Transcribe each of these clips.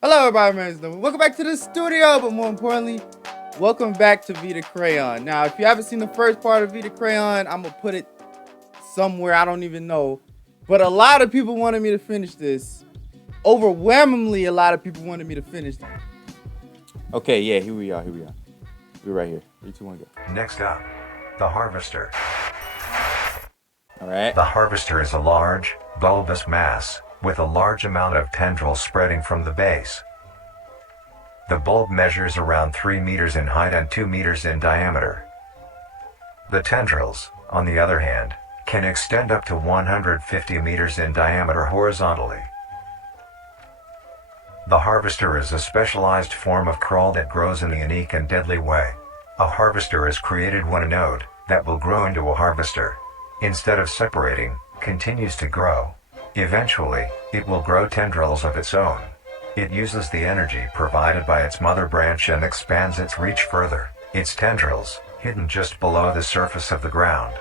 Hello everybody, welcome back to the studio, but more importantly, welcome back to Vita Crayon. Now, if you haven't seen the first part of Vita Crayon, I'm gonna put it somewhere, I don't even know. But a lot of people wanted me to finish this. Overwhelmingly, a lot of people wanted me to finish this. Okay, yeah, here we are. We're right here. 3, 2, 1, go. Next up, the harvester. Alright. The harvester is a large, bulbous mass, with a large amount of tendrils spreading from the base. The bulb measures around 3 meters in height and 2 meters in diameter. The tendrils, on the other hand, can extend up to 150 meters in diameter horizontally. The harvester is a specialized form of crawl that grows in a unique and deadly way. A harvester is created when a node, that will grow into a harvester, instead of separating, continues to grow. Eventually, it will grow tendrils of its own. It uses the energy provided by its mother branch and expands its reach further. Its tendrils, hidden just below the surface of the ground.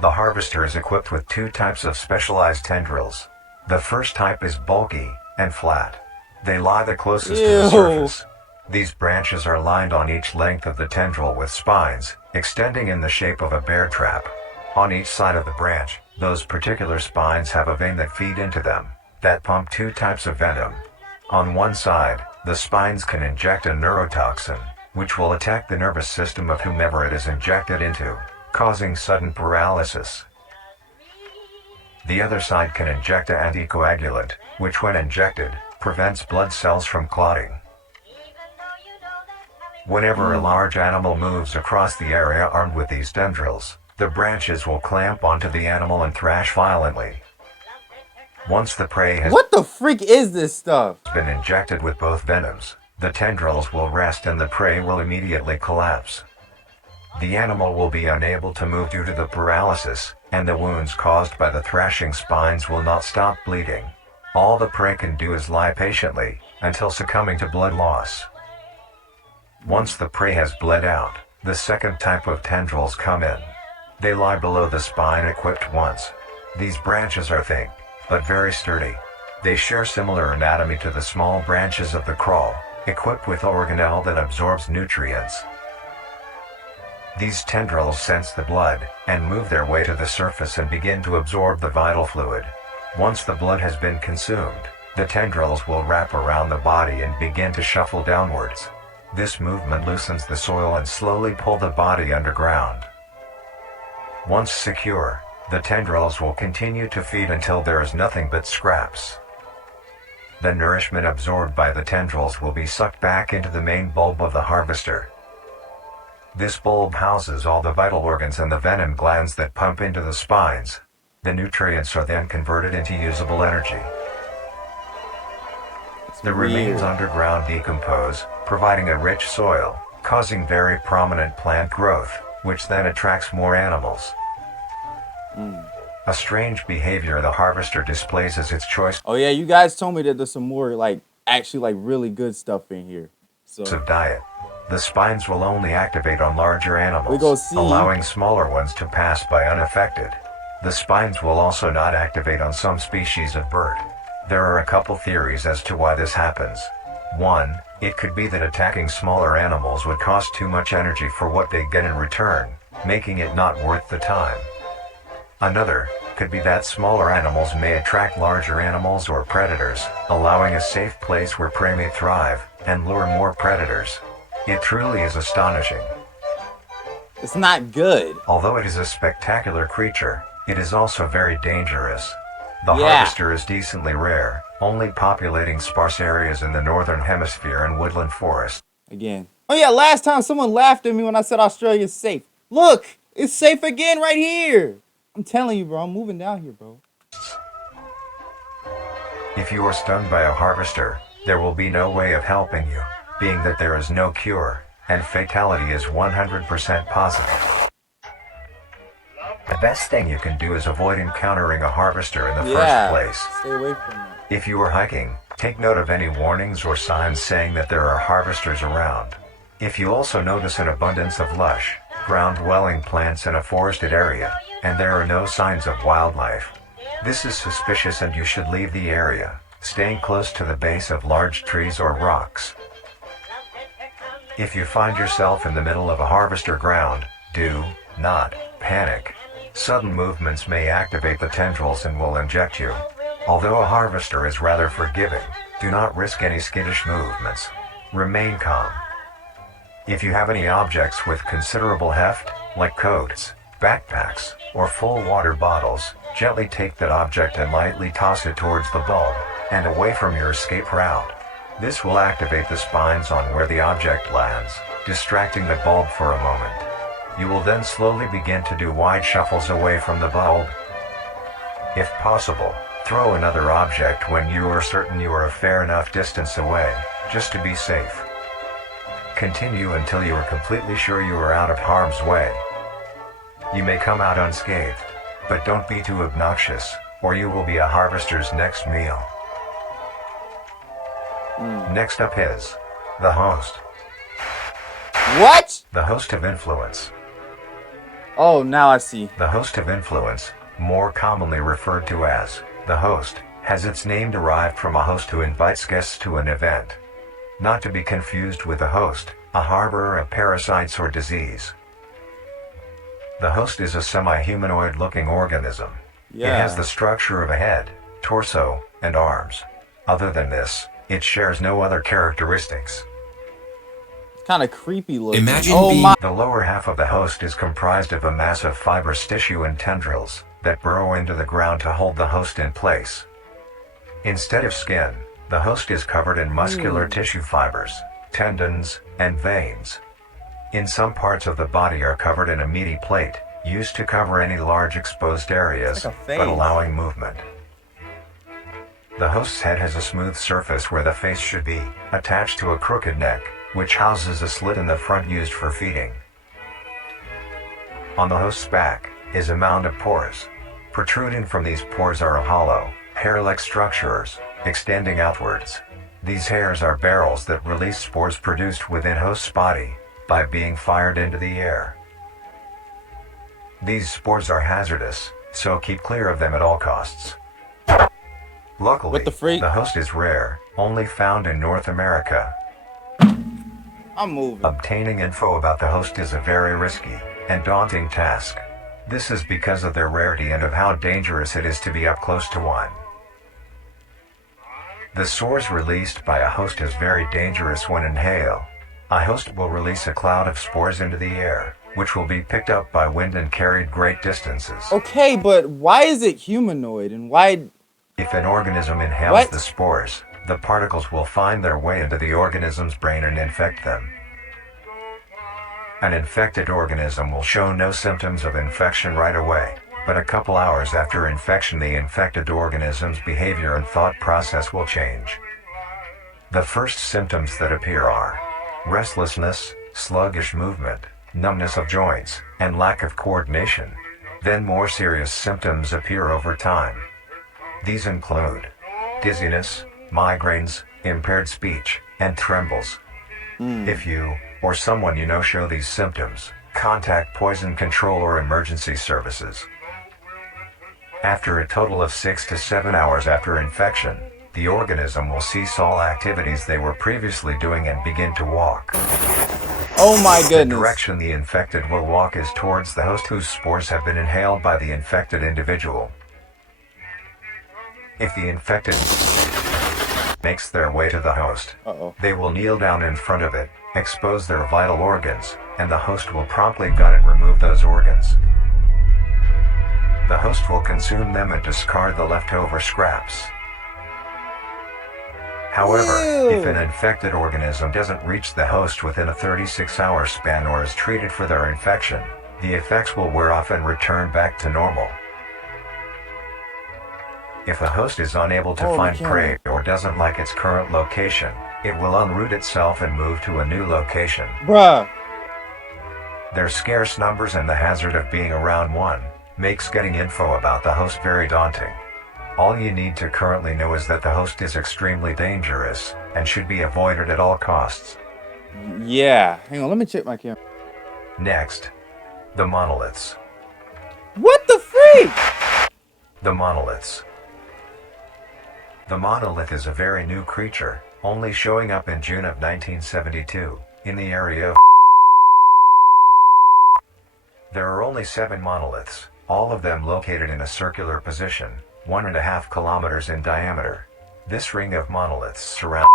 The harvester is equipped with 2 types of specialized tendrils. The first type is bulky and flat. They lie the closest to the surface. These branches are lined on each length of the tendril with spines, extending in the shape of a bear trap. On each side of the branch, those particular spines have a vein that feed into them, that pump 2 types of venom. On one side, the spines can inject a neurotoxin, which will attack the nervous system of whomever it is injected into, causing sudden paralysis. The other side can inject an anticoagulant, which when injected, prevents blood cells from clotting. Whenever a large animal moves across the area armed with these tendrils, the branches will clamp onto the animal and thrash violently. Once the prey has What the freak is this stuff? been injected with both venoms, the tendrils will rest and the prey will immediately collapse. The animal will be unable to move due to the paralysis, and the wounds caused by the thrashing spines will not stop bleeding. All the prey can do is lie patiently, until succumbing to blood loss. Once the prey has bled out, the second type of tendrils come in. They lie below the spine equipped once. These branches are thick, but very sturdy. They share similar anatomy to the small branches of the crawl, equipped with organelle that absorbs nutrients. These tendrils sense the blood, and move their way to the surface and begin to absorb the vital fluid. Once the blood has been consumed, the tendrils will wrap around the body and begin to shuffle downwards. This movement loosens the soil and slowly pull the body underground. Once secure, the tendrils will continue to feed until there is nothing but scraps. The nourishment absorbed by the tendrils will be sucked back into the main bulb of the harvester. This bulb houses all the vital organs and the venom glands that pump into the spines. The nutrients are then converted into usable energy. The remains underground decompose, providing a rich soil, causing very prominent plant growth, which then attracts more animals. A strange behavior the harvester displays as its choice Oh yeah, you guys told me that there's some more actually really good stuff in here. So of diet. The spines will only activate on larger we animals, go see. allowing smaller ones to pass by unaffected. The spines will also not activate on some species of bird. There are a couple theories as to why this happens. 1. It could be that attacking smaller animals would cost too much energy for what they get in return, making it not worth the time. Another could be that smaller animals may attract larger animals or predators, allowing a safe place where prey may thrive, and lure more predators. It truly is astonishing. It's not good. Although it is a spectacular creature, it is also very dangerous. The Yeah. harvester is decently rare, only populating sparse areas in the northern hemisphere and woodland forests. Again. Oh yeah, last time someone laughed at me when I said Australia's safe. Look, it's safe again right here. I'm telling you, bro, I'm moving down here, bro. If you are stung by a harvester, there will be no way of helping you, being that there is no cure, and fatality is 100% possible. The best thing you can do is avoid encountering a harvester in the first place. Stay away from that. If you are hiking, take note of any warnings or signs saying that there are harvesters around. If you also notice an abundance of lush, ground-dwelling plants in a forested area, and there are no signs of wildlife, this is suspicious and you should leave the area. staying close to the base of large trees or rocks. If you find yourself in the middle of a harvester ground, do not panic. Sudden movements may activate the tendrils and will inject you. Although a harvester is rather forgiving, do not risk any skittish movements. Remain calm. If you have any objects with considerable heft, like coats, backpacks, or full water bottles, gently take that object and lightly toss it towards the bulb, and away from your escape route. This will activate the spines on where the object lands, distracting the bulb for a moment. You will then slowly begin to do wide shuffles away from the bulb. If possible, throw another object when you are certain you are a fair enough distance away, just to be safe. Continue until you are completely sure you are out of harm's way. You may come out unscathed, but don't be too obnoxious, or you will be a harvester's next meal. Next up is the host. What? The host of influence. Oh, now I see. The host of influence, more commonly referred to as the host, has its name derived from a host who invites guests to an event. Not to be confused with a host, a harborer of parasites or disease. The host is a semi-humanoid looking organism. Yeah. It has the structure of a head, torso, and arms. Other than this, it shares no other characteristics. It's kind of creepy looking. Imagine oh being- my. The lower half of the host is comprised of a mass of fibrous tissue and tendrils that burrow into the ground to hold the host in place. Instead of skin, the host is covered in muscular tissue fibers, tendons, and veins. In some parts of the body are covered in a meaty plate, used to cover any large exposed areas, Like a face. but allowing movement. The host's head has a smooth surface where the face should be, attached to a crooked neck, which houses a slit in the front used for feeding. On the host's back is a mound of pores. Protruding from these pores are hollow, hair-like structures, extending outwards. These hairs are barrels that release spores produced within host's body by being fired into the air. These spores are hazardous, so keep clear of them at all costs. Luckily, What the freak? the host is rare, only found in North America. I'm moving. Obtaining info about the host is a very risky and daunting task. This is because of their rarity and of how dangerous it is to be up close to one. The spores released by a host is very dangerous when inhaled. A host will release a cloud of spores into the air, which will be picked up by wind and carried great distances. Okay, but why is it humanoid and why? If an organism inhales What? the spores, the particles will find their way into the organism's brain and infect them. An infected organism will show no symptoms of infection right away, but a couple hours after infection the infected organism's behavior and thought process will change. The first symptoms that appear are restlessness, sluggish movement, numbness of joints, and lack of coordination. Then more serious symptoms appear over time. These include dizziness, migraines, impaired speech, and trembles. If you, or someone you know show these symptoms, contact poison control or emergency services. After a total of 6 to 7 hours after infection, the organism will cease all activities they were previously doing and begin to walk. Oh my The goodness. direction the infected will walk is towards the host whose spores have been inhaled by the infected individual. If the infected makes their way to the host, Uh-oh. they will kneel down in front of it, expose their vital organs, and the host will promptly gut and remove those organs. The host will consume them and discard the leftover scraps. However, Ew. if an infected organism doesn't reach the host within a 36-hour span or is treated for their infection, the effects will wear off and return back to normal. If a host is unable to Oh, find okay. prey or doesn't like its current location, it will unroot itself and move to a new location. Bruh. Their scarce numbers and the hazard of being around one makes getting info about the host very daunting. All you need to currently know is that the host is extremely dangerous and should be avoided at all costs. Yeah. Hang on, let me check my camera. Next, the monoliths. What the freak? The monoliths. The monolith is a very new creature, only showing up in June of 1972, in the area of. There are only 7 monoliths, all of them located in a circular position, 1.5 kilometers in diameter. This ring of monoliths surrounds.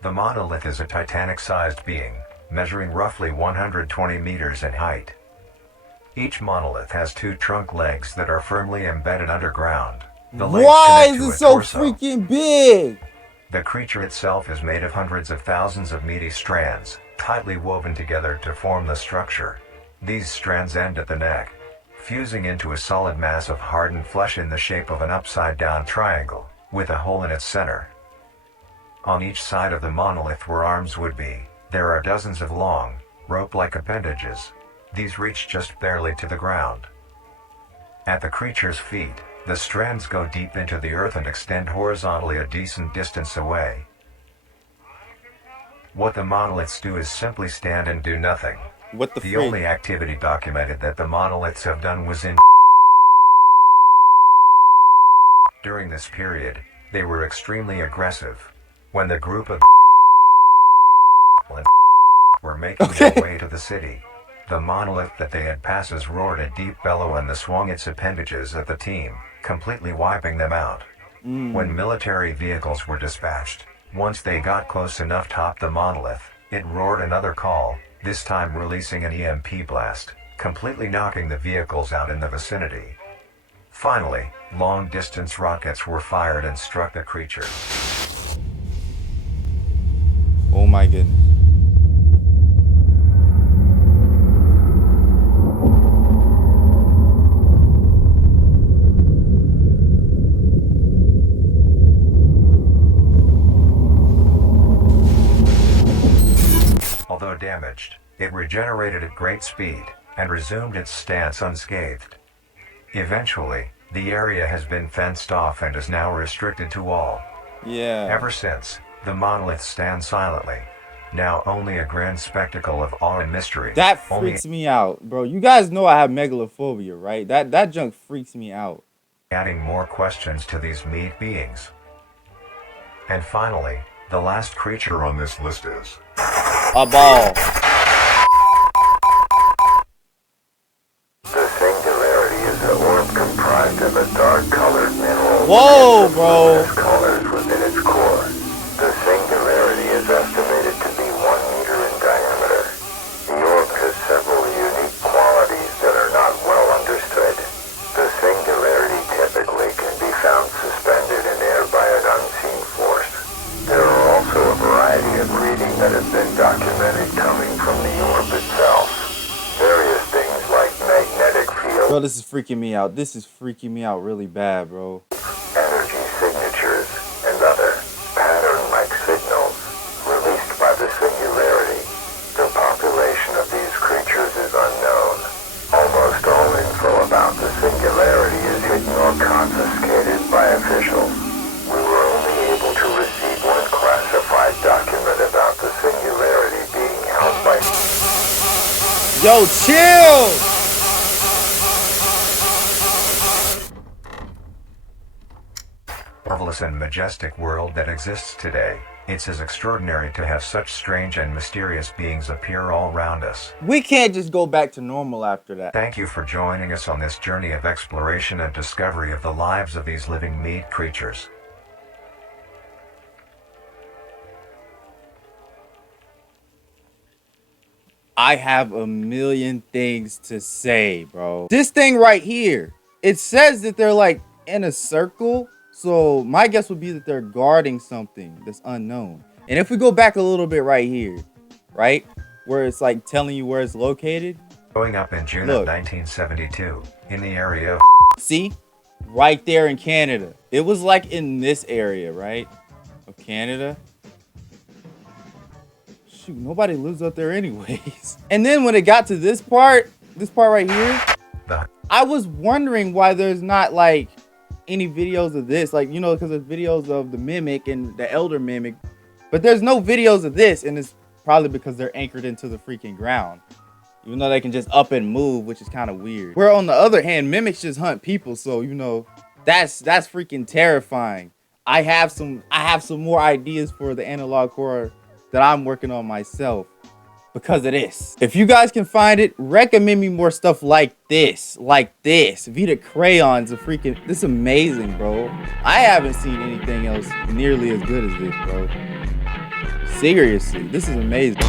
The monolith is a Titanic-sized being, measuring roughly 120 meters in height. Each monolith has 2 trunk legs that are firmly embedded underground. The legs Why connect is to it a so torso. freaking big? The creature itself is made of hundreds of thousands of meaty strands, tightly woven together to form the structure. These strands end at the neck, fusing into a solid mass of hardened flesh in the shape of an upside-down triangle, with a hole in its center. On each side of the monolith where arms would be, there are dozens of long, rope-like appendages. These reach just barely to the ground. At the creature's feet, the strands go deep into the earth and extend horizontally a decent distance away. What the monoliths do is simply stand and do nothing. What the The freak? only activity documented that the monoliths have done was in. During this period, they were extremely aggressive. When the group of were making their way to the city, the monolith that they had passes roared a deep bellow and swung its appendages at the team, completely wiping them out. When military vehicles were dispatched, once they got close enough to top the monolith, it roared another call, this time releasing an EMP blast, completely knocking the vehicles out in the vicinity. Finally, long-distance rockets were fired and struck the creature. Oh my goodness. Although damaged, it regenerated at great speed, and resumed its stance unscathed. Eventually, the area has been fenced off and is now restricted to all. Yeah. Ever since, the monolith stands silently, now only a grand spectacle of awe and mystery. That only freaks me out, bro. You guys know I have megalophobia, right? That junk freaks me out. adding more questions to these meat beings. And finally, the last creature on this list is A ball. The singularity is an orb comprised of a dark-colored mineral Whoa, with bro. luminous colors within its core. The singularity is estimated to be 1 meter in diameter. The orb has several unique qualities that are not well understood. The singularity typically can be found suspended in air by an unseen force. There are also a variety of reading that have been documented coming from the orb itself. Various things like magnetic field, Bro, this is freaking me out. This is freaking me out really bad, bro. energy signatures, and other pattern-like signals released by the singularity. The population of these creatures is unknown. Almost all info about the singularity is hidden or confiscated by officials. We were only able to receive one classified document about the singularity being held by Yo, chill! marvelous and majestic world that exists today. It's as extraordinary to have such strange and mysterious beings appear all around us. We can't just go back to normal after that. Thank you for joining us on this journey of exploration and discovery of the lives of these living meat creatures. I have a million things to say, bro. This thing right here, it says that they're like in a circle. So my guess would be that they're guarding something that's unknown. And if we go back a little bit right here, right? Where it's like telling you where it's located. Growing up in June Look. of 1972, in the area of See? Right there in Canada. It was like in this area, right? Of Canada. Shoot, nobody lives up there anyways. And then when it got to this part right here, the I was wondering why there's not like any videos of this, like, you know, because there's videos of the mimic and the elder mimic, but there's no videos of this, and it's probably because they're anchored into the freaking ground. Even though they can just up and move, which is kind of weird. Where on the other hand, mimics just hunt people, so you know, that's freaking terrifying. I have some more ideas for the analog horror that I'm working on myself because of this. If you guys can find it, recommend me more stuff like this. Vita Crayon's a freaking, this is amazing, bro. I haven't seen anything else nearly as good as this, bro. Seriously, this is amazing.